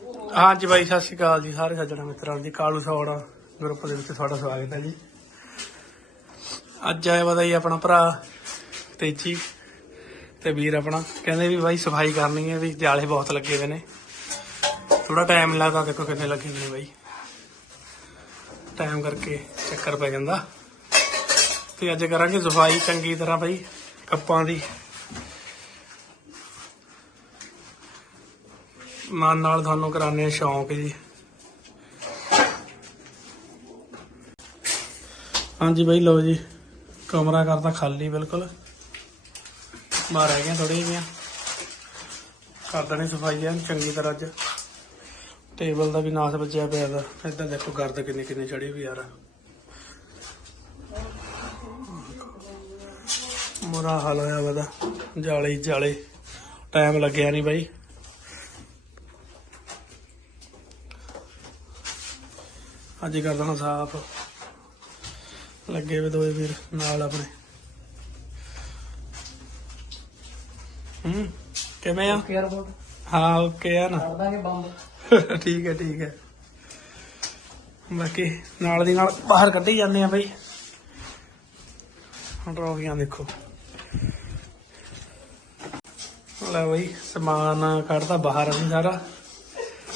ਹਾਂਜੀ ਬਾਈ, ਸਤਿ ਸ਼੍ਰੀ ਅਕਾਲ ਜੀ ਸਾਰੇ ਸੱਜਣਾ ਮਿੱਤਰਾਂ ਜੀ ਕਾਲੂ ਸੌੜਾ ਗਰੁੱਪ ਦੇ ਵਿੱਚ ਤੁਹਾਡਾ ਸਵਾਗਤ ਹੈ ਜੀ। ਅੱਜ ਆਇਆ ਵਾ ਜੀ ਆਪਣਾ ਭਰਾ ਤੇਜੀ ਤੇ ਵੀਰ ਆਪਣਾ। ਕਹਿੰਦੇ ਵੀ ਬਾਈ ਸਫ਼ਾਈ ਕਰਨੀ ਹੈ, ਵੀ ਜਾਲੇ ਬਹੁਤ ਲੱਗੇ ਹੋਏ ਨੇ। ਥੋੜਾ ਟਾਈਮ ਲੱਗਦਾ, ਦੇਖੋ ਕਿੰਨੇ ਲੱਗੇ ਨੇ ਬਾਈ। ਟਾਈਮ ਕਰਕੇ ਚੱਕਰ ਪੈ ਜਾਂਦਾ। ਤੇ ਅੱਜ ਕਰਾਂਗੇ ਸਫ਼ਾਈ ਚੰਗੀ ਤਰ੍ਹਾਂ ਬਾਈ, ਕੱਪਾਂ ਦੀ। ਮਨ ਨਾਲ ਤੁਹਾਨੂੰ ਕਰਾਣੇ ਆ ਸ਼ੌਂਕ ਜੀ। ਹਾਂਜੀ ਬਾਈ, ਲਓ ਜੀ, ਕਮਰਾ ਕਰਦਾ ਖਾਲੀ ਬਿਲਕੁਲ। ਬਾਹਰ ਰਹਿ ਗਈਆਂ ਥੋੜੀਆਂ ਜਿਹੀਆਂ ਕਰ ਦੇਣੀ ਸਫ਼ਾਈ ਐਨ ਚੰਗੀ ਤਰ੍ਹਾਂ ਅੱਜ। ਟੇਬਲ ਦਾ ਵੀ ਨਾਸ ਵੱਜਿਆ ਪਿਆ ਦਾ ਇੱਧਰ ਦੇਖੋ ਗਰਦ ਕਿੰਨੀ ਕਿੰਨੀ ਚੜੀ ਵੀ ਯਾਰ। ਮੁਰਾ ਹਾਲ ਹੋਇਆ ਵਦਾ ਜਾਲੇ ਜਾਲੇ। ਟਾਈਮ ਲੱਗਿਆ ਨਹੀਂ ਬਾਈ। ਅੱਜ ਹੀ ਕਰ ਦੇਣਾ ਸਾਫ਼। ਲੱਗੇ ਵੇ ਦੋਏ ਵੀਰ ਨਾਲ ਆਪਣੇ। ਹੂੰ ਕਿਵੇਂ ਆ? ਕੇਅਰ ਹਾਂ ਓਕੇ ਆ ਨਾ। ਕਰ ਦਾਂਗੇ ਬੰਦ ਠੀਕ ਹੈ ਠੀਕ ਹੈ। ਬਾਕੀ ਨਾਲ ਦੀ ਨਾਲ ਬਾਹਰ ਕੱਢੀ ਜਾਂਦੇ ਆ ਬਈ। ਹੁਣ ਟਰੋਫੀਆਂ ਦੇਖੋ। ਲੈ ਬਈ ਸਮਾਨ ਕੱਢਦਾ ਬਾਹਰ ਅਸੀਂ ਸਾਰਾ।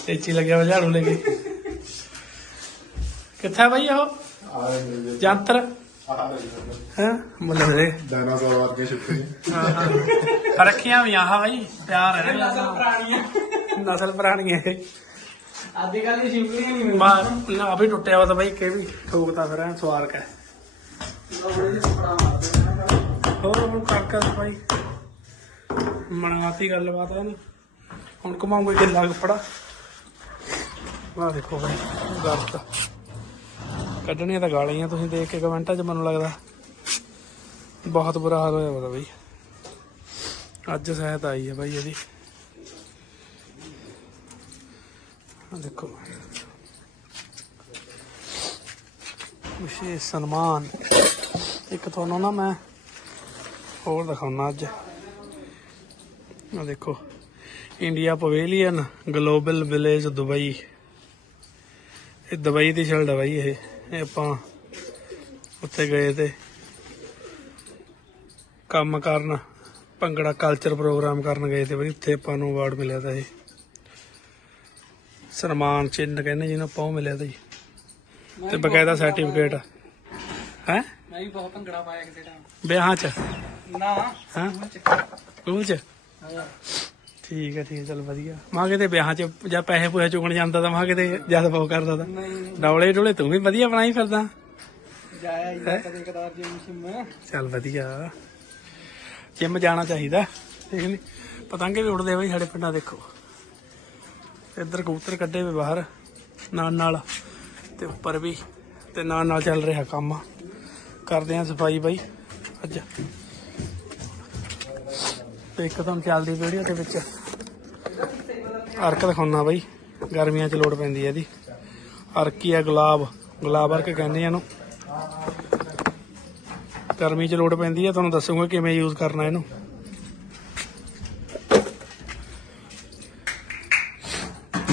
ਤੇਚੀ ਲੱਗਿਆ ਵਾ ਝਾੜੂ ਲੈ ਕੇ। ਕਿੱਥੇ ਆ ਬਈ ਉਹ? ਜੰਤਰ। ਹੈ? ਮੁੱਲ ਦੇ। ਡਾਇਨਾਸੌਰ ਵਰਗੇ ਛਿੱਕੇ ਹਾਂ ਹਾਂ। ਰੱਖੀਆਂ ਵੀ ਆਹ ਬਈ ਪਿਆਰ ਹੈ ਨਾ ਪੁਰਾਣੀਆਂ। ਨਸਲ ਪੁਰਾਣੀ ਹੈ ਅੱਜ ਕੱਲ ਦੀ ਸ਼ਿਪਲੀਆਂ ਨਹੀਂ ਮਿਲਦੀਆਂ ਮਾ ਨਾ ਵੀ ਟੁੱਟਿਆ ਵਾ ਤਾਂ ਬਈ ਕਿ ਵੀ ਠੋਕਦਾ ਫਿਰ ਐ ਸਵਾਰ ਕੇ ਹੋਰ ਹੁਣ ਕਰ ਕਰ ਭਾਈ ਮਨਾਤੀ ਗੱਲਬਾਤ ਹੈ ਨੀ। ਹੁਣ ਘਮਾਉਂਗੇ ਗਿੱਲਾ ਕੱਪੜਾ ਵਾਹ ਦੇਖੋ ਭਾਈ ਗਰਦ ਕੱਢਣੀਆਂ ਤਾਂ ਗਾਲੀਆਂ ਤੁਸੀਂ ਦੇਖ ਕੇ ਕਮੈਂਟਾਂ 'ਚ ਮੈਨੂੰ ਲੱਗਦਾ। ਬਹੁਤ ਬੁਰਾ ਹਾਲ ਹੋਇਆ ਵਾ ਬਈ। ਅੱਜ ਸਹਿਤ ਆਈ ਹੈ ਬਾਈ ਇਹਦੀ। ਦੇਖੋ। ਵਿਸ਼ੇਸ਼ ਸਨਮਾਨ। ਇੱਕ ਤੁਹਾਨੂੰ ਨਾ ਮੈਂ ਹੋਰ ਦਿਖਾਉਣਾ ਅੱਜ। ਆ ਦੇਖੋ। India pavilion global village Dubai. ਇਹ ਦੁਬਈ ਦੀ ਸ਼ਲਟ ਹੈ ਬਾਈ ਇਹ। ਇਹ ਆਪਾਂ ਉੱਥੇ ਗਏ ਤੇ ਕੰਮ ਕਰਨ ਭੰਗੜਾ ਕਲਚਰ ਪ੍ਰੋਗਰਾਮ ਕਰਨ ਗਏ ਤੇ ਬਈ ਉੱਥੇ ਆਪਾਂ ਨੂੰ ਅਵਾਰਡ ਮਿਲਿਆ ਤਾ ਇਹ। ਸਨਮਾਨ ਚਿੰਨ ਕਹਿੰਦੇ ਜਿਹਨੂੰ ਆਪਾਂ ਉਹ ਮਿਲਿਆ ਤਾ ਜੀ। ਤੇ ਬਕਾਇਦਾ ਸਰਟੀਫਿਕੇਟ ਹੈ? ਮੈਂ ਵੀ ਬਹੁਤ ਭੰਗੜਾ ਪਾਇਆ ਕਿਸੇ ਟਾਈਮ ਵਿਆਹਾਂ ਚ? ਨਾ ਹਾਂ? ਸਕੂਲ ਚ। ਠੀਕ ਹੈ ਠੀਕ ਹੈ ਚਲ ਵਧੀਆ। ਮਾਂ ਕਿਤੇ ਵਿਆਹਾਂ ਚ ਜਾਂ ਪੈਸੇ ਪੂਸੇ ਚੁਗਣ ਜਾਂਦਾ ਤਾਂ ਮਾਂ ਕਿਤੇ ਜਦ ਬਹੁ ਕਰਦਾ ਤਾਂ। ਨਹੀਂ ਡੌਲੇ ਡੋਲੇ ਤੂੰ ਵੀ ਵਧੀਆ ਬਣਾਈ ਫਿਰਦਾ। ਜਾਇਆ ਹੀ ਕਦੇ ਕਦਾਰ ਜਿਮ ਸ਼ਿਮ। ਚੱਲ ਵਧੀਆ। ਜਿੰਮ ਜਾਣਾ ਚਾਹੀਦਾ। ਠੀਕ ਨਹੀਂ ਪਤੰਗੇ ਵੀ ਉੜਦੇ ਬਈ ਸਾਡੇ ਪਿੰਡਾਂ ਦੇਖੋ। ਇੱਧਰ ਕਬੂਤਰ ਕੱਢੇ ਵੇ ਬਾਹਰ ਨਾਲ ਨਾਲ। ਤੇ ਉੱਪਰ ਵੀ ਤੇ ਨਾਲ ਨਾਲ ਚੱਲ ਰਿਹਾ ਕੰਮ। ਕਰਦੇ ਆ ਸਫ਼ਾਈ ਬਾਈ ਅੱਜ। ਤੇ ਇੱਕ ਤੁਹਾਨੂੰ ਚੱਲਦੀ ਵੀਡੀਓ ਦੇ ਵਿੱਚ। ਅਰਕ ਦਿਖਾਉਣਾ ਬਾਈ ਗਰਮੀਆਂ 'ਚ ਲੋੜ ਪੈਂਦੀ ਹੈ ਇਹਦੀ। ਅਰਕ ਹੀ ਆ ਗੁਲਾਬ ਗੁਲਾਬ ਅਰਕ ਕਹਿੰਦੇ ਆ ਇਹਨੂੰ। ਗਰਮੀ 'ਚ ਲੋੜ ਪੈਂਦੀ ਹੈ ਤੁਹਾਨੂੰ ਦੱਸੂਗਾ ਕਿਵੇਂ ਯੂਜ਼ ਕਰਨਾ ਇਹਨੂੰ।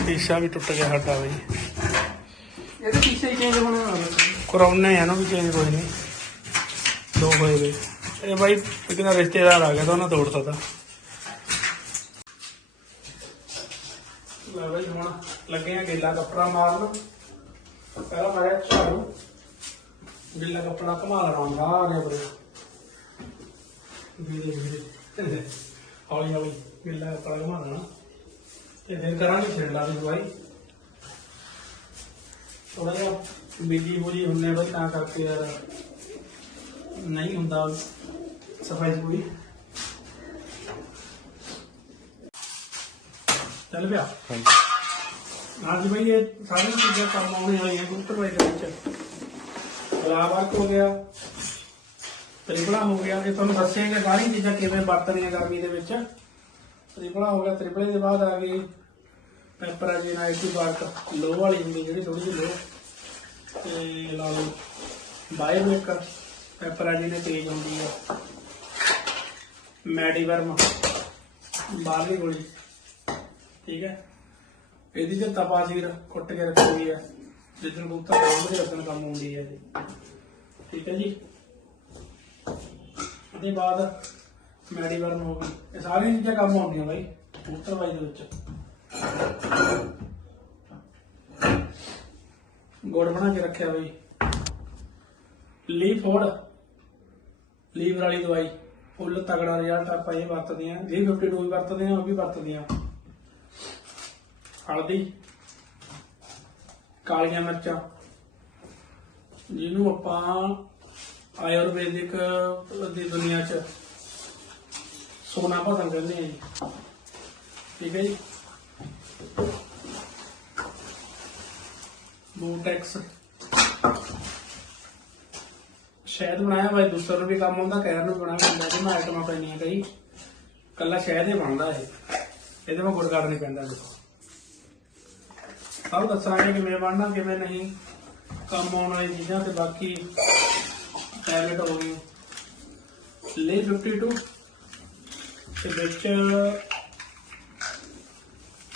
ਸ਼ੀਸ਼ਾ ਵੀ ਟੁੱਟ ਗਿਆ ਸਾਡਾ ਬਈ। ਇਹਦੇ ਹੀ ਚੇਂਜ ਹੋਣੇ ਕਰਾਉਣੇ ਆ ਨਾ ਵੀ ਚੇਂਜ ਕੋਈ ਨਹੀਂ ਦੋ ਹੋਏ ਵੇ ਇਹ ਬਾਈ ਇੱਕ ਰਿਸ਼ਤੇਦਾਰ ਆ ਗਿਆ ਤਾਂ ਉਹਨਾਂ ਤੋੜਤਾ ਤਾ ਲੈ ਬਾਈ ਹੁਣ ਲੱਗੇ ਆ ਗਿੱਲਾ ਕੱਪੜਾ ਮਾਰਨ ਪਹਿਲਾਂ ਮਾਰਿਆ ਝਾੜੂ। ਗਿੱਲਾ ਕੱਪੜਾ ਘੁਮਾ ਲੈਣਾ ਹੁੰਦਾ, ਆ ਗਿਆ ਬਰੇ ਵੀਰੇ ਵੀਰੇ ਹੌਲੀ ਹੌਲੀ ਗਿੱਲਾ ਕੱਪੜਾ ਘੁਮਾ ਲੈਣਾ। ਤੇ ਫਿਰ ਕਰਾਂਗੇ ਛਿੰਡਾ ਦੀ ਦਵਾਈ। ਥੋੜਾ ਜਿਹਾ ਬਿਜ਼ੀ ਬੁਜੀ ਹੁੰਨੇ ਬਈ, ਤਾਂ ਕਰਕੇ ਯਾਰ ਨਹੀਂ ਹੁੰਦਾ ਸਫ਼ਾਈ ਪੂਰੀ। ਚੱਲ ਪਿਆ। ਅੱਜ ਬਈ ਇਹ ਸਾਰੇ ਚੀਜ਼ਾਂ ਕੰਮ ਆਉਣੇ ਵਾਲੀਆਂ ਕਬੂਤਰ ਬਾਈ ਦੇ ਵਿੱਚ। ਗੁਲਾਬ ਹੋ ਗਿਆ ਤ੍ਰਿਪਲਾ ਹੋ ਗਿਆ। ਇਹ ਤੁਹਾਨੂੰ ਦੱਸਿਆਗਾ ਸਾਰੀਆਂ ਚੀਜ਼ਾਂ ਕਿਵੇਂ ਵਰਤਣੀਆਂ ਗਰਮੀ ਦੇ ਵਿੱਚ। ਤ੍ਰਿਪਲਾ ਹੋ ਗਿਆ, ਤ੍ਰਿਪੜੇ ਦੇ ਬਾਅਦ ਆ ਗਈ ਪੈਪਰ ਜੀ, ਨਾਲ ਇੱਕ ਬਾਰਕ ਲੋ ਵਾਲੀ ਹੁੰਦੀ, ਜਿਹੜੀ ਥੋੜੀ ਜਿਹੀ ਲੋ। ਤੇ ਲਾ ਲਓ ਬਾਇਰ ਮੇਕਰ ਪੈਪਰ ਜੀ ਨੇ ਤੇਜ਼ ਹੁੰਦੀ ਆ। ਮੈਡੀਵਰਮ, ਬਾਹਰਲੀ ਗੋਲੀ। ਠੀਕ ਹੈ? ਇਹਦੀ ਤੇ ਤਪਾ ਕੁੱਟ ਕੇ ਰੱਖੀ ਹੋਈ ਹੈ ਜਿੱਦਣ ਕਬੂਤਰ ਕੰਮ ਉਦੋਂ ਕੰਮ ਆਉਂਦੀ ਹੈ ਇਹ ਠੀਕ ਹੈ ਜੀ? ਉਹਦੇ ਬਾਅਦ ਮੈਡੀਵਰਨ ਹੋ ਗਈ। ਇਹ ਸਾਰੀਆਂ ਚੀਜ਼ਾਂ ਕੰਮ ਆਉਂਦੀਆਂ ਬਾਈ, ਕਬੂਤਰ ਬਾਈ ਦੇ ਵਿੱਚ। ਗੁੜ ਬਣਾ ਕੇ ਰੱਖਿਆ ਬਾਈ। ਲੀਫ ਫੋੜ। ਲੀਵਰ ਵਾਲੀ ਦਵਾਈ। ਫੁੱਲ ਤਗੜਾ ਰਿਜ਼ਲਟ ਆਪਾਂ ਇਹ ਵਰਤਦੇ ਆਂ ਜੀ 52 ਵੀ ਵਰਤਦੇ ਆਂ ਉਹ ਵੀ ਵਰਤਦੇ ਆਂ ਹਲਦੀ ਕਾਲੀਆਂ ਮਿਰਚਾਂ, ਜਿਹਨੂੰ ਆਪਾਂ ਆਯੁਰਵੈਦਿਕ ਦੀ ਦੁਨੀਆ 'ਚ ਸੋਨਾ ਭਸਮ ਕਹਿੰਦੇ ਆ ਜੀ। ਠੀਕ ਹੈ ਜੀ? ਬੂਟੈਕਸ। ਸ਼ਹਿਦ ਬਣਾਇਆ ਬਾਈ ਦੂਸਰੇ ਨੂੰ ਵੀ ਕੰਮ ਆਉਂਦਾ, ਕਹਿਰ ਨੂੰ ਬਣਾਇਆ ਹੁੰਦਾ ਤੇ ਮੈਂ ਆਈਟਮਾਂ ਪੈਣੀਆਂ ਕਈ। ਕੱਲਾ ਸ਼ਹਿਦ ਹੀ ਬਣਦਾ ਇਹ। ਇਹਦੇ ਵਿੱਚ ਗੁੜ ਗੜ ਨਹੀਂ ਪੈਂਦਾ ਦੇਖੋ। ਸਭ ਦੱਸਾਂਗੇ ਕਿਵੇਂ ਬਣਨਾ ਕਿਵੇਂ ਨਹੀਂ, ਕੰਮ ਆਉਣ ਵਾਲੀ ਚੀਜ਼ਾਂ ਤੇ ਬਾਕੀ ਟੈਬਲੇਟ ਹੋ ਗਈ। ਲੇ 52 ਤੇ ਵਿੱਚ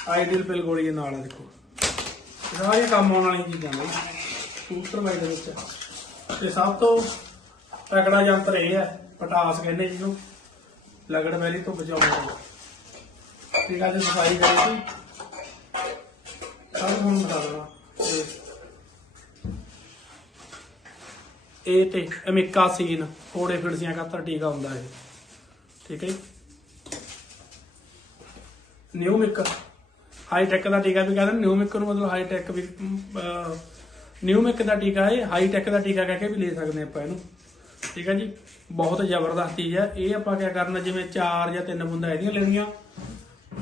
ਆਈਡੀਅਲ ਪਿਲ ਗੋਲੀ ਦੇ ਨਾਲ ਆ ਦੇਖੋ। ਇਹ ਕੰਮ ਆਉਣ ਵਾਲੀਆਂ ਚੀਜ਼ਾਂ ਨੇ ਸੂਤਰ ਬਾਈ ਦੇ ਵਿੱਚ। ਤੇ ਸਭ ਤੋਂ ਤਕੜਾ ਯੰਤਰ ਇਹ ਹੈ, ਪਟਾਸ ਕਹਿੰਦੇ ਜਿਹਨੂੰ, ਲਗੜ ਮੈਲੀ ਤੋਂ ਬਚਾਉਣ ਲਈ ਠੀਕ ਆ ਜੀ, ਸਫ਼ਾਈ ਕਰੀ ਸੀ ਸਭ ਨੂੰ ਬਤਾ ਦੇਣਾ। ਇਹ- ਤੇ ਅਮਿਕਾਸੀਨ ਕੋੜੇ ਫਿੜਸੀਆਂ ਖਾਤਰ ਟੀਕਾ ਹੁੰਦਾ ਇਹ। ਠੀਕ ਹੈ ਨਿਊਮਿਕ ਹਾਈ ਟੈਕ ਦਾ ਟੀਕਾ ਵੀ ਕਹਿੰਦੇ ਨਿਊਮਿਕ ਨੂੰ ਮਤਲਬ ਹਾਈ ਟੈਕ ਵੀ ਨਿਊਮਿਕ ਦਾ ਟੀਕਾ ਹੈ ਹਾਈ ਟੈਕ ਦਾ ਟੀਕਾ ਕਹਿ ਕੇ ਵੀ ਲੈ ਸਕਦੇ ਆਪਾਂ ਇਹਨੂੰ। ਠੀਕ ਹੈ ਜੀ? ਬਹੁਤ ਜ਼ਬਰਦਸਤ ਚੀਜ਼ ਹੈ। ਇਹ ਆਪਾਂ ਕੀ ਕਰਨਾ, ਜਿਵੇਂ 4 ਜਾਂ 3 ਬੁੰਦਾਂ ਇਹਦੀਆਂ ਲੈਣੀਆਂ,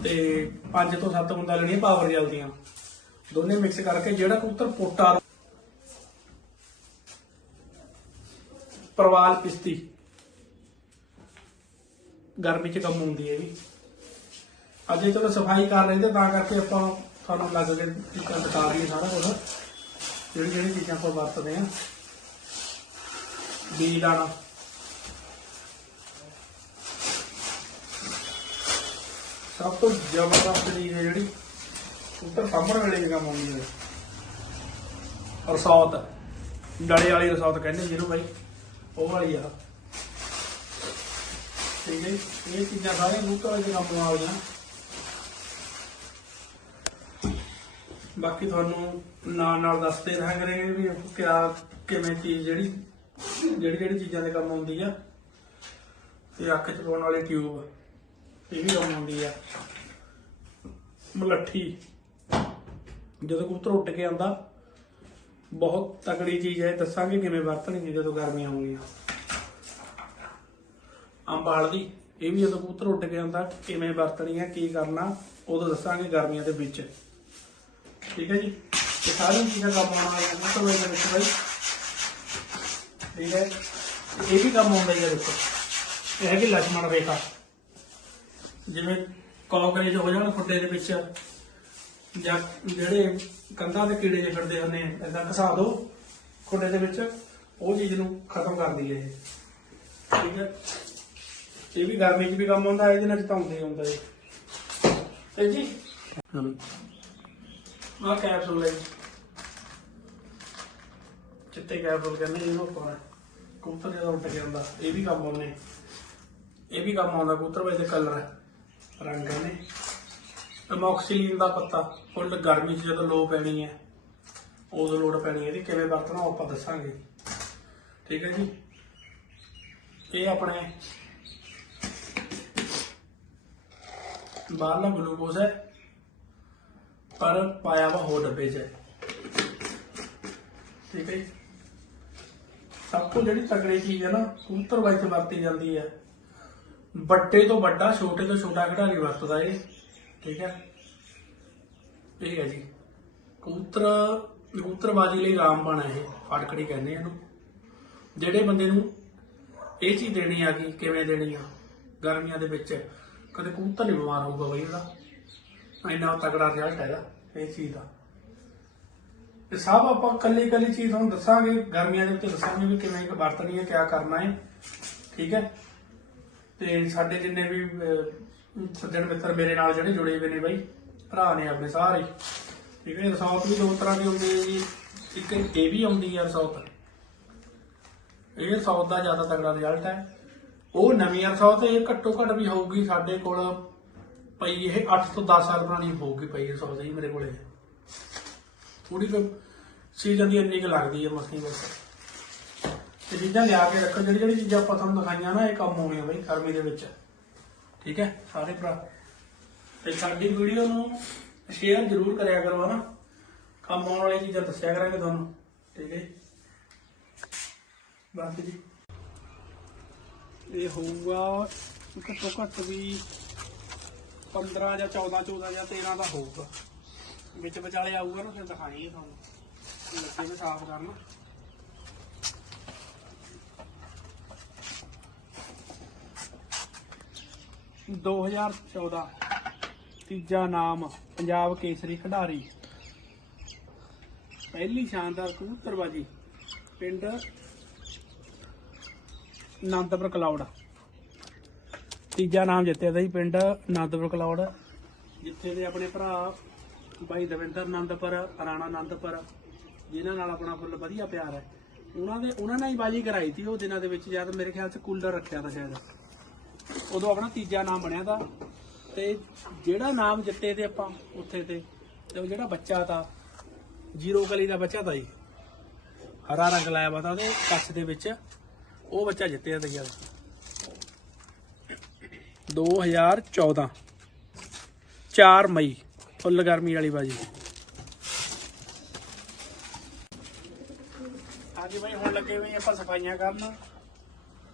ਤੇ 5 ਤੋਂ 7 ਬੁੰਦਾਂ ਲੈਣੀਆਂ ਪਾਵਰ ਜੈਲ ਦੀਆਂ। ਦੋਨੇ ਮਿਕਸ ਕਰਕੇ ਜਿਹੜਾ ਕਬੂਤਰ ਪੋਟਾ ਪ੍ਰਵਾਲ ਪਿਸਤੀ। ਗਰਮੀ ਚ ਕੰਮ ਹੁੰਦੀ ਹੈ ਵੀ ਅੱਜ ਚਲੋ ਸਫ਼ਾਈ ਕਰ ਰਹੇ ਤੇ ਤਾਂ ਕਰਕੇ ਆਪਾਂ ਤੁਹਾਨੂੰ ਲੱਗ ਗਿਆ ਟੀਕਾ ਦਿਖਾ ਰਹੀ ਸਾਰਾ ਕੁਝ ਜਿਹੜੀ ਜਿਹੜੀ ਚੀਜ਼ਾਂ ਆਪਾਂ ਵਰਤਦੇ ਆ ਬੀਜ ਦਾਣਾ। ਸਭ ਤੋਂ ਜ਼ਬਰਦਸਤ ਚੀਜ਼ ਹੈ ਜਿਹੜੀ ਉੱਤਰ ਸਾਹਮਣੇ ਵੇਲੇ ਵੀ ਕੰਮ ਆਉਂਦੀ ਹੈ ਰਸੌਤ ਡਲੇ ਵਾਲੀ ਰਸੌਤ ਕਹਿੰਦੇ ਜਿਹਨੂੰ ਬਾਈ, ਉਹ ਵਾਲੀ ਆ। ਠੀਕ ਹੈ ਇਹ ਚੀਜ਼ਾਂ ਸਾਰੀਆਂ ਬੂਟਾਂ ਵਿੱਚ ਕੰਮ ਆ। ਬਾਕੀ ਤੁਹਾਨੂੰ ਨਾਲ ਨਾਲ ਦੱਸਦੇ ਰਹਾਂ ਕਰਾਂਗੇ ਵੀ ਕਿਆ, ਕਿਵੇਂ ਚੀਜ਼ ਜਿਹੜੀ ਜਿਹੜੀ ਜਿਹੜੀ ਚੀਜ਼ਾਂ ਦੇ ਕੰਮ ਆਉਂਦੀ ਆ। ਤੇ ਅੱਖ ਚ ਪਾਉਣ ਵਾਲੀ ਟਿਊਬ ਇਹ ਵੀ ਕੰਮ ਆਉਂਦੀ ਆ। ਮਲੱਠੀ। ਜਦੋਂ ਕਬੂਤਰ ਉੱਡ ਕੇ ਆਂਦਾ ਬਹੁਤ ਤਕੜੀ ਚੀਜ਼ ਹੈ, ਦੱਸਾਂਗੇ ਕਿਵੇਂ ਵਰਤਣੀ ਜਦੋਂ ਗਰਮੀ ਆਉਂਗੀ ਅੰਬਾਲ ਦੀ ਇਹ ਵੀ ਜਦੋਂ ਕਬੂਤਰ ਉੱਡ ਕੇ ਆਂਦਾ ਕਿਵੇਂ ਵਰਤਣੀ ਹੈ, ਕੀ ਕਰਨਾ, ਉਦੋਂ ਦੱਸਾਂਗੇ ਗਰਮੀਆਂ ਦੇ ਵਿੱਚ। ਠੀਕ ਹੈ ਜੀ? ਤੇ ਸਾਰੀਆਂ ਚੀਜ਼ਾਂ ਕੰਮ ਆਉਣ ਵਾਲੀਆਂ ਨੇ ਤੋਂ ਇਹਦੇ ਵਿੱਚ ਬਈ। ਠੀਕ ਹੈ? ਇਹ ਵੀ ਕੰਮ ਆਉਂਦਾ ਹੀ ਹੈ ਦੇਖੋ। ਇਹ ਹੈ ਕਿ ਲక్ష్మణ ਰੇਖਾ। ਜਿਵੇਂ ਕਾਕਰੇਜ ਹੋ ਜਾਣ ਖੁੱਡੇ ਦੇ ਵਿੱਚ ਜਾਂ ਜਿਹੜੇ ਕੰਧਾਂ ਦੇ ਕੀੜੇ ਜਿਹੇ ਫਿਰਦੇ ਹੁੰਦੇ ਏਦਾਂ ਘਸਾ ਦੋ ਖੁੱਡੇ ਦੇ ਵਿੱਚ ਉਹ ਚੀਜ਼ ਨੂੰ ਖਤਮ ਕਰਦੀ ਹੈ ਇਹ। ਠੀਕ ਹੈ? ਇਹ ਵੀ ਗਰਮੀ 'ਚ ਵੀ ਕੰਮ ਆਉਂਦਾ ਇਹਦੇ ਨਾਲ ਤਾਂ ਹੁੰਦਾ ਹੀ ਹੁੰਦਾ ਹੈ ਤੇ ਜੀ ਆ ਕੈਪਸੂਲ ਜੀ। ਚਿੱਟੇ ਕੈਪਸੂਲ ਕਹਿੰਦੇ ਜਿਹਨੂੰ ਪਾਉਣਾ ਕਬੂਤਰ ਜਦੋਂ ਉੱਡ ਕੇ ਆਉਂਦਾ ਇਹ ਵੀ ਕੰਮ ਆਉਂਦੇ। ਇਹ ਵੀ ਕੰਮ ਆਉਂਦਾ ਕਬੂਤਰ ਵਿੱਚ ਕਲਰ ਰੰਗ ਨੇ ਅਮੋਕਸਿਲਿਨ ਦਾ ਪੱਤਾ, ਫੁੱਲ ਗਰਮੀ 'ਚ ਜਦੋਂ ਲੋ ਪੈਣੀ ਹੈ, ਉਦੋਂ ਲੋੜ ਪੈਣੀ ਹੈ ਇਹਦੀ ਕਿਵੇਂ ਵਰਤਣਾ ਉਹ ਆਪਾਂ ਦੱਸਾਂਗੇ ਠੀਕ ਹੈ ਜੀ? ਇਹ ਆਪਣੇ ਬਾਹਰਲਾ ਗਲੂਕੋਜ਼ ਹੈ, ਪਰ ਪਾਇਆ ਵਾ ਹੋਰ ਡੱਬੇ 'ਚ ਹੈ। ਠੀਕ ਹੈ ਜੀ? ਸਭ ਤੋਂ ਜਿਹੜੀ ਤਕੜੀ ਚੀਜ਼ ਹੈ ਨਾ, ਕਬੂਤਰ ਵਿੱਚ ਵਰਤੀ ਜਾਂਦੀ ਹੈ। ਵੱਡੇ ਤੋਂ ਵੱਡਾ, ਛੋਟੇ ਤੋਂ ਛੋਟਾ ਖਿਡਾਰੀ ਵਰਤਦਾ ਏ ਠੀਕ ਹੈ? ਇਹ ਹੈ ਜੀ। ਕਬੂਤਰ, ਕਬੂਤਰਬਾਜੀ ਲਈ ਰਾਮਬਾਣ ਹੈ ਇਹ ਫੜਕੜੀ ਕਹਿੰਦੇ ਇਹਨੂੰ। ਜਿਹੜੇ ਬੰਦੇ ਨੂੰ ਇਹ ਚੀਜ਼ ਦੇਣੀ ਆ ਕਿ ਕਿਵੇਂ ਦੇਣੀ ਆ, ਗਰਮੀਆਂ ਦੇ ਵਿੱਚ ਕਦੇ ਕਬੂਤਰ ਨਹੀਂ ਬਿਮਾਰ ਹੋਊਗਾ ਬਈ ਉਹਦਾ। ਇੰਨਾ ਤਕੜਾ ਰਿਜ਼ਲਟ ਹੈਗਾ ਇਹ ਚੀਜ਼ ਦਾ। ਇਹ ਸਭ ਆਪਾਂ ਕੱਲੀ ਕੱਲੀ ਚੀਜ਼ ਤੁਹਾਨੂੰ ਦੱਸਾਂਗੇ, ਗਰਮੀਆਂ ਦੇ ਵਿੱਚ ਦੱਸਾਂਗੇ ਵੀ ਕਿਵੇਂ ਵਰਤਣੀ ਹੈ ਕਿਆ ਕਰਨਾ ਹੈ। ਠੀਕ ਹੈ? ਤੇ ਸਾਡੇ ਜਿੰਨੇ ਵੀ ਸੱਜਣ ਮਿੱਤਰ ਮੇਰੇ ਨਾਲ ਜਿਹੜੇ ਜੁੜੇ ਹੋਏ ਨੇ ਬਾਈ, ਭਰਾ ਨੇ ਆਪਣੇ ਸਾਰੇ। ਠੀਕ ਹੈ, ਰਸੌਤ ਵੀ ਦੋ ਤਰ੍ਹਾਂ ਦੀ ਹੁੰਦੀ ਹੈ ਜੀ। ਇੱਕ ਇਹ ਵੀ ਆਉਂਦੀ ਹੈ ਰਸੌਤ। ਇਹ ਰਸੌਤ ਦਾ ਜ਼ਿਆਦਾ ਤਗੜਾ ਰਿਜ਼ਲਟ ਹੈ। ਉਹ ਨਵੀਂ ਰਸੌਤ, ਇਹ ਘੱਟੋ ਘੱਟ ਵੀ ਹੋਊਗੀ ਸਾਡੇ ਕੋਲ ਪਈ, ਇਹ 8 ਤੋਂ 10 ਸਾਲ ਪੁਰਾਣੀ ਹੋਊਗੀ ਪਈ ਰਸੌਤ ਜੀ ਮੇਰੇ ਕੋਲੇ। ਥੋੜੀ ਕੁ ਸੀਜ਼ਨ ਦੀ ਇੰਨੀ ਕੁ ਲੱਗਦੀ ਹੈ ਮੱਖੀ ਬਸ। ਤੇ ਚੀਜ਼ਾਂ ਲਿਆ ਕੇ ਰੱਖੋ ਜਿਹੜੀ ਜਿਹੜੀ ਚੀਜ਼ਾਂ ਆਪਾਂ ਤੁਹਾਨੂੰ ਦਿਖਾਈਆਂ ਨਾ, ਇਹ ਕੰਮ ਆਉਣੀਆਂ ਬਈ ਗਰਮੀ ਦੇ ਵਿੱਚ। ਠੀਕ ਹੈ? ਸਾਰੇ ਭਰਾ। ਤੇ ਸਾਡੀ ਵੀਡੀਓ ਨੂੰ ਸ਼ੇਅਰ ਜ਼ਰੂਰ ਕਰਿਆ ਕਰੋ, ਹਨਾ? ਕੰਮ ਆਉਣ ਵਾਲੀਆਂ ਚੀਜ਼ਾਂ ਦੱਸਿਆ ਕਰਾਂਗੇ ਤੁਹਾਨੂੰ। ਠੀਕ ਹੈ ਬਾਕੀ ਜੀ। ਇਹ ਹੋਊਗਾ ਘੱਟੋ ਘੱਟ ਵੀ 15 ਜਾਂ 14 14 ਜਾਂ 13 ਦਾ ਹੋਊਗਾ। ਵਿੱਚ ਵਿਚਾਲੇ ਆਊਗਾ ਨਾ, ਫਿਰ ਦਿਖਾਏਂਗੇ ਤੁਹਾਨੂੰ। ਲੱਗੇ ਵੀ ਸਾਫ਼ ਕਰਨਾ। ਦੋ ਹਜ਼ਾਰ 14 ਤੀਜਾ ਨਾਮ, ਪੰਜਾਬ ਕੇਸਰੀ ਖਿਡਾਰੀ। ਪਹਿਲੀ ਸ਼ਾਨਦਾਰ ਕਬੂਤਰਬਾਜੀ ਪਿੰਡ ਆਨੰਦਪੁਰ ਕਲਾਉਡ ਤੀਜਾ ਨਾਮ ਜਿੱਤਿਆ ਸੀ ਪਿੰਡ ਆਨੰਦਪੁਰ ਕਲਾਉਡ ਜਿੱਥੇ ਦੇ ਆਪਣੇ ਭਰਾ ਬਾਈ ਦਵਿੰਦਰ ਆਨੰਦਪੁਰ ਰਾਣਾ ਆਨੰਦਪੁਰ ਜਿਨ੍ਹਾਂ ਨਾਲ ਆਪਣਾ ਫੁੱਲ ਵਧੀਆ ਪਿਆਰ ਹੈ। ਉਹਨਾਂ ਦੇ ਉਹਨਾਂ ਨੇ ਹੀ ਬਾਜੀ ਕਰਾਈ ਸੀ, ਉਹ ਦਿਨਾਂ ਦੇ ਵਿੱਚ ਜਦ ਮੇਰੇ ਖਿਆਲ ਚ ਕੂਲਰ ਰੱਖਿਆ ਤਾਂ ਸ਼ਾਇਦ। ਉਦੋਂ ਆਪਣਾ ਤੀਜਾ ਨਾਮ ਬਣਿਆ ਤਾਂ। ਤੇ ਜਿਹੜਾ ਨਾਮ ਜਿੱਤੇ ਤੇ ਆਪਾਂ ਉੱਥੇ ਤੇ ਤੇ ਉਹ ਜਿਹੜਾ ਬੱਚਾ ਤਾਂ, ਜੀਰੋ ਕਲੀ ਦਾ ਬੱਚਾ ਤਾਂ ਜੀ। ਹਰਾ ਰੰਗ ਲਾਇਆ ਵਾ ਤਾਂ ਉਹਦੇ ਕੱਛ ਦੇ ਵਿੱਚ। ਉਹ ਬੱਚਾ ਜਿੱਤਿਆ ਤੇ ਯਾਰ। 2014 4 ਮਈ, ਫੁੱਲ ਗਰਮੀ ਵਾਲੀ ਬਾਜੀ। ਹਾਂਜੀ ਬਾਈ, ਹੁਣ ਲੱਗੇ ਹੋਏ ਆਪਾਂ ਸਫਾਈਆਂ ਕਰਨ।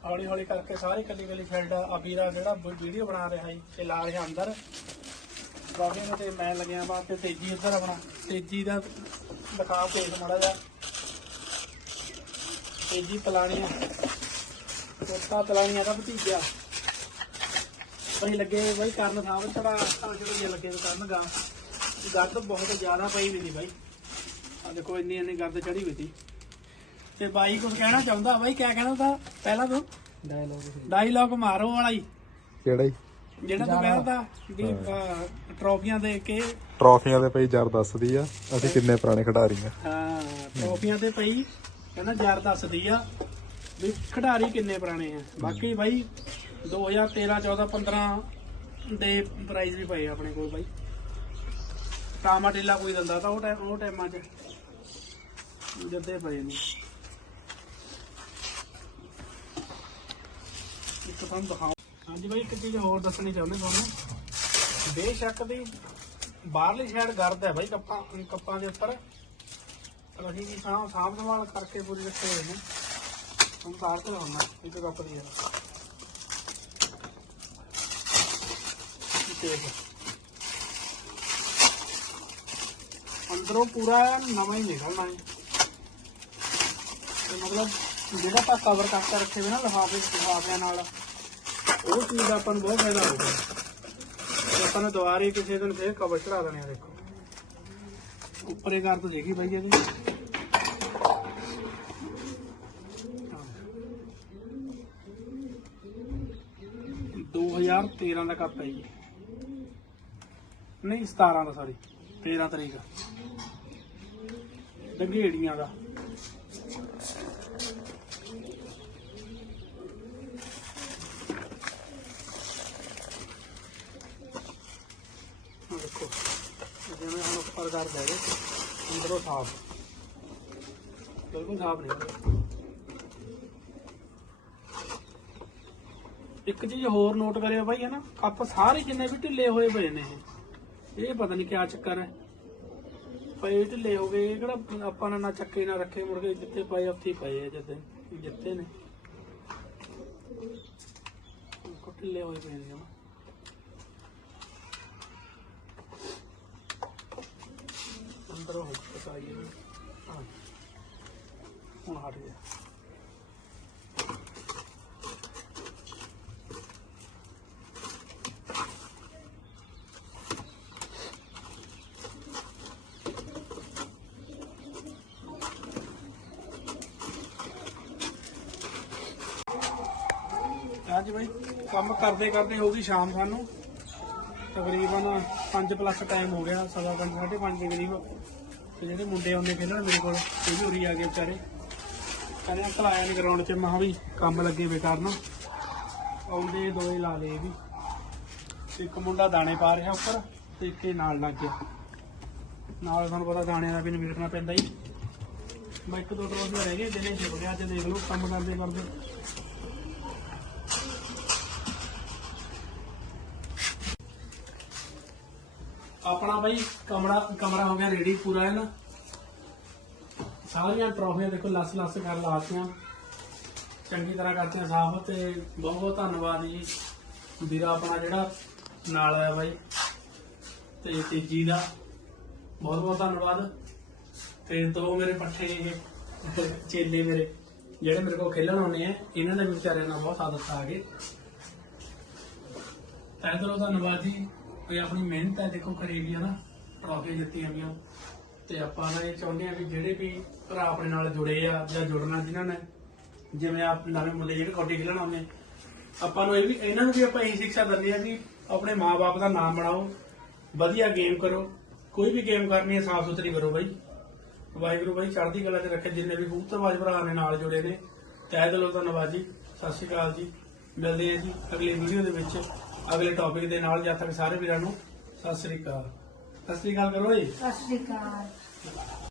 ਹੌਲੀ ਹੌਲੀ ਕਰਕੇ ਸਾਰੇ ਕੱਲੀ ਕੱਲੀ ਫੀਲਡ ਆ। ਵੀਰਾ ਜਿਹੜਾ ਵੀਡੀਓ ਬਣਾ ਰਿਹਾ ਸੀ ਤੇ ਲਾ ਰਿਹਾ ਅੰਦਰ। ਬਾਕੀ ਨੂੰ ਤੇ ਮੈਂ ਲੱਗਿਆ ਵਾ ਤੇ ਤੇਜੀ ਇੱਧਰ ਆਪਣਾ। ਤੇਜੀ ਦਾ ਦਿਖਾ ਪੇਜ ਮੜਾ ਜਾ ਤੇਜੀ ਪਲਾਣੀਆਂ ਕੋਤਾ ਤਲਾਣੀਆਂ ਦਾ ਭਤੀਜਾ। ਭਾਈ ਲੱਗੇ ਬਾਈ ਕਰਨ ਸਾਹਿਬ ਥੋੜਾ ਤਾਂ ਲੱਗੇ ਤੇ ਕਰਨ ਗਾ ਗੱਦ ਬਹੁਤ ਜ਼ਿਆਦਾ ਪਈ ਵੀ ਨਹੀਂ ਬਾਈ। ਆ ਦੇਖੋ ਇੰਨੀ ਇੰਨੀ ਗਰਦ ਚੜੀ ਹੋਈ ਸੀ। ਤੇ ਬਾਈ ਕੁਝ ਕਹਿਣਾ ਚਾਹੁੰਦਾ ਬਾਈ ਕਿਆ ਕਹਿਣਾ ਤਾਂ ਪਹਿਲਾਂ ਤੂੰ? ਡਾਇਲੌਗ ਡਾਇਲੌਗ ਮਾਰੋ ਵਾਲਾ ਹੀ। ਕਿਹੜਾ ਹੀ? ਜਿਹੜਾ ਤੂੰ ਕਹਿੰਦਾ ਵੀ ਅਹ, ਟਰੋਫੀਆਂ ਦੇ ਕੇ ਟਰਾਫੀਆਂ ਦੇ ਪਈ ਜਰ ਦੱਸਦੀ ਆ। ਅਸੀਂ ਕਿੰਨੇ ਪੁਰਾਣੇ ਖਿਡਾਰੀ ਆ। ਹਾਂ ਟਰੋਫੀਆਂ ਤੇ ਪਈ ਕਹਿੰਦਾ ਯਾਰ ਦੱਸਦੀ ਆ ਵੀ ਖਿਡਾਰੀ ਕਿੰਨੇ ਪੁਰਾਣੇ ਆ। ਬਾਕੀ ਬਾਈ 2013 14 15 ਦੇ ਪ੍ਰਾਈਜ਼ ਵੀ ਪਏ ਆ ਆਪਣੇ ਕੋਲ ਬਾਈ। ਟਾਮਾ ਟਿੱਲਾ ਕੋਈ ਦਿੰਦਾ ਤਾਂ ਉਹ ਟਾਈਮ ਉਹ ਟਾਈਮਾਂ 'ਚ ਜੱਦੇ ਪਏ ਨੇ। ਇੱਕ ਤੁਹਾਨੂੰ ਦਿਖਾਉਂ ਹਾਂਜੀ ਬਾਈ, ਇੱਕ ਚੀਜ਼ ਹੋਰ ਦੱਸਣੀ ਚਾਹੁੰਦੇ ਤੁਹਾਨੂੰ। ਬੇਸ਼ੱਕ ਦੀ ਬਾਹਰਲੀ ਸਾਈਡ ਗਰਦ ਹੈ ਬਾਈ ਕੱਪਾਂ ਕੱਪਾਂ ਦੇ ਉੱਪਰ। ਪਰ ਅਸੀਂ ਵੀ ਸਾਂਭ ਸਾਂਭ ਸੰਭਾਲ ਕਰਕੇ ਪੂਰੀ ਰੱਖੇ ਹੋਏ ਨੇ। ਹੁਣ ਤਾਰ ਤੇ ਲਾਉਣਾ ਇੱਕ ਕੱਪ ਦੀ ਹੈ। ਅੰਦਰੋਂ ਪੂਰਾ ਨਵਾਂ ਹੀ ਨਿਕਲਣਾ ਹੈ। ਤੇ ਮਤਲਬ ਜਿਹੜਾ ਆਪਾਂ ਕਵਰ ਕਰਕੇ ਰੱਖੇ ਹੋਏ ਨਾ ਲਿਫਾਫੇ ਲਿਫਾਫਿਆਂ ਨਾਲ, ਉਹ ਚੀਜ਼ ਦਾ ਆਪਾਂ ਨੂੰ ਬਹੁਤ ਫਾਇਦਾ ਹੋਊਗਾ। ਤੇ ਆਪਾਂ ਨੇ ਦੁਬਾਰੇ ਕਿਸੇ ਦਿਨ ਫੇਰ ਕਵਰ ਚੜਾ ਦੇਣੇ ਆ, ਦੇਖੋ। ਉੱਪਰੇ ਕਰ ਤੋਂ ਜੇਗੀ ਬਾਈ ਇਹਦੀ। ਦੋ ਹਜ਼ਾਰ 13 ਦਾ ਕੱਪ ਹੈ ਜੀ। ਨਹੀਂ 17 ਦਾ ਸੌਰੀ 13 ਤਰੀਕ। ਡੰਗੇੜੀਆਂ ਦਾ। ਆਹ ਦੇਖੋ। ਜਿਵੇਂ ਹੁਣ ਉੱਪਰ ਕਰ ਦੇ ਅੰਦਰੋਂ ਸਾਫ਼। ਬਿਲਕੁਲ ਸਾਫ਼ ਨਹੀਂ ਇੱਕ ਚੀਜ਼ ਹੋਰ ਨੋਟ ਕਰਿਓ ਬਾਈ, ਹੈ ਨਾ? ਕੱਪ ਸਾਰੇ ਜਿੰਨੇ ਵੀ ਢਿੱਲੇ ਹੋਏ ਪਏ ਨੇ ਇਹ। ਇਹ ਪਤਾ ਨਹੀਂ ਕਿਆ ਚੱਕਰ ਹੈ। ਪਏ ਢਿੱਲੇ ਹੋ ਗਏ, ਇਹ ਕਿਹੜਾ ਆਪਾਂ ਨੇ ਨਾ ਚੱਕੇ ਨਾ ਰੱਖੇ ਮੁੜ ਕੇ ਜਿੱਥੇ ਪਏ ਉੱਥੇ ਪਏ ਆ ਜਿੱਥੇ ਜਿੱਥੇ ਨੇ। ਢਿੱਲੇ ਹੋਏ ਪਏ ਨੇ। ਅੰਦਰੋਂ ਹੋ ਪਤਾ ਹਾਂ। ਹੁਣ ਹਟ ਗਿਆ। ਹਾਂਜੀ ਬਾਈ ਕੰਮ ਕਰਦੇ ਕਰਦੇ ਹੋ ਗਈ ਸ਼ਾਮ ਸਾਨੂੰ। ਤਕਰੀਬਨ 5 ਪਲੱਸ ਟਾਈਮ ਹੋ ਗਿਆ, ਸਵਾ ਪੰਜ, ਸਾਢੇ ਪੰਜ ਦੇ ਕਰੀਬ। ਤੇ ਜਿਹੜੇ ਮੁੰਡੇ ਆਉਂਦੇ ਖੇਡਣ ਮੇਰੇ ਕੋਲ, ਇਹ ਵੀ ਉਰੀ ਆ ਗਏ ਵਿਚਾਰੇ। ਕਹਿੰਦੇ ਅੰਕਲ ਆਇਆ ਨਹੀਂ ਗਰਾਊਂਡ 'ਚ ਮਹਾ ਵੀ ਕੰਮ ਲੱਗੇ ਵੇ ਕਰਨ। ਆਉਂਦੇ ਦੋਏ ਲਾ ਲਏ ਵੀ। ਇੱਕ ਮੁੰਡਾ ਦਾਣੇ ਪਾ ਰਿਹਾ ਉੱਪਰ, ਤੇ ਇੱਕ ਨਾਲ ਲੱਗ ਗਿਆ। ਨਾਲ ਤੁਹਾਨੂੰ ਪਤਾ ਦਾਣੇ ਦਾ ਵੀ ਨਿਬੇੜਨਾ ਪੈਂਦਾ ਹੀ। ਮੈਂ ਇੱਕ ਦੋ ਟਰੋਫੀਆਂ ਰਹਿ ਗਏ ਦਿਨੇ ਛਿਪ ਗਿਆ ਅੱਜ ਦੇਖ ਲਓ ਕੰਮ ਕਰਦੇ ਕਰਦੇ। ਆਪਣਾ ਬਾਈ ਕਮਰਾ ਕਮਰਾ ਹੋ ਗਿਆ ਰੈਡੀ ਪੂਰਾ ਹੈ ਨਾ ਸਾਰੀਆਂ ਟਰੋਫੀਆਂ ਦੇਖੋ, ਲਸ ਲਸ ਕਰ ਲਾਤੀਆਂ। ਚੰਗੀ ਤਰ੍ਹਾਂ ਕਰਤੀਆਂ ਸਾਫ਼ ਤੇ ਬਹੁਤ ਬਹੁਤ ਧੰਨਵਾਦ ਜੀ। ਵੀਰਾ ਆਪਣਾ ਜਿਹੜਾ ਨਾਲ ਆਇਆ ਬਾਈ ਤੇ ਤੇਜੀ ਦਾ। ਬਹੁਤ ਬਹੁਤ ਧੰਨਵਾਦ। ਤੇ ਦੋ ਮੇਰੇ ਪੱਠੇ ਇਹ ਚੇਲੇ ਮੇਰੇ, ਜਿਹੜੇ ਮੇਰੇ ਕੋਲ ਖੇਲਣ ਆਉਂਦੇ ਆ, ਇਹਨਾਂ ਦਾ ਵੀ ਵਿਚਾਰਿਆਂ ਨਾਲ ਬਹੁਤ ਆਦਤ ਆ ਗਏ ਤਹਿ ਦਿਲੋਂ ਧੰਨਵਾਦ ਜੀ। ਕੋਈ ਆਪਣੀ ਮਿਹਨਤ ਹੈ, ਦੇਖੋ ਕਰੀ ਵੀ ਹੈ ਨਾ ਟਰਾਫੀ ਜਿੱਤੀਆਂ ਗਈਆਂ ਤੇ ਆਪਾਂ ਨਾ ਇਹ ਚਾਹੁੰਦੇ ਆ ਵੀ ਜਿਹੜੇ ਵੀ ਭਰਾ ਆਪਣੇ ਨਾਲ ਜੁੜੇ ਆ ਜਾਂ ਜੁੜਨਾ ਜਿਨ੍ਹਾਂ ਨੇ, ਜਿਵੇਂ ਆਪ ਨਵੇਂ ਮੁੰਡੇ ਜਿਹੜੇ ਕਬੱਡੀ ਖੇਡਣ ਆਉਂਦੇ, ਆਪਾਂ ਨੂੰ ਇਹ ਵੀ, ਇਹਨਾਂ ਨੂੰ ਵੀ ਆਪਾਂ ਇਹੀ ਸਿੱਖਿਆ ਦਿੰਦੇ ਆ ਵੀ ਆਪਣੇ ਮਾਪੇ ਦਾ ਨਾਮ ਬਣਾਓ, ਵਧੀਆ ਗੇਮ ਕਰੋ, ਕੋਈ ਵੀ ਗੇਮ ਕਰਨੀ ਹੈ ਸਾਫ਼ ਸੁਥਰੀ ਕਰੋ ਬਾਈ। ਵਾਹਿਗੁਰੂ ਬਾਈ, ਚੜ੍ਹਦੀ ਕਲਾ 'ਚ ਰੱਖੇ ਜਿੰਨੇ ਵੀ ਕਬੂਤਰਬਾਜ਼ ਭਰਾ ਨੇ ਨਾਲ ਜੁੜੇ ਨੇ। ਤਹਿ ਦਿਲੋਂ ਧੰਨਵਾਦ ਜੀ, ਸਤਿ ਸ਼੍ਰੀ ਅਕਾਲ ਜੀ। ਮਿਲਦੇ ਹਾਂ ਜੀ ਅਗਲੀ ਵੀਡੀਓ ਦੇ ਵਿੱਚ। ਅਗਲੇ ਟੌਪਿਕ ਦੇ ਨਾਲ ਜਦ ਤੱਕ ਸਾਰੇ ਵੀਰਾਂ ਨੂੰ ਸਤਿ ਸ਼੍ਰੀ ਅਕਾਲ। ਸਤਿ ਸ਼੍ਰੀ ਅਕਾਲ ਕਰੋ ਜੀ। ਸਤਿ ਸ਼੍ਰੀ ਅਕਾਲ।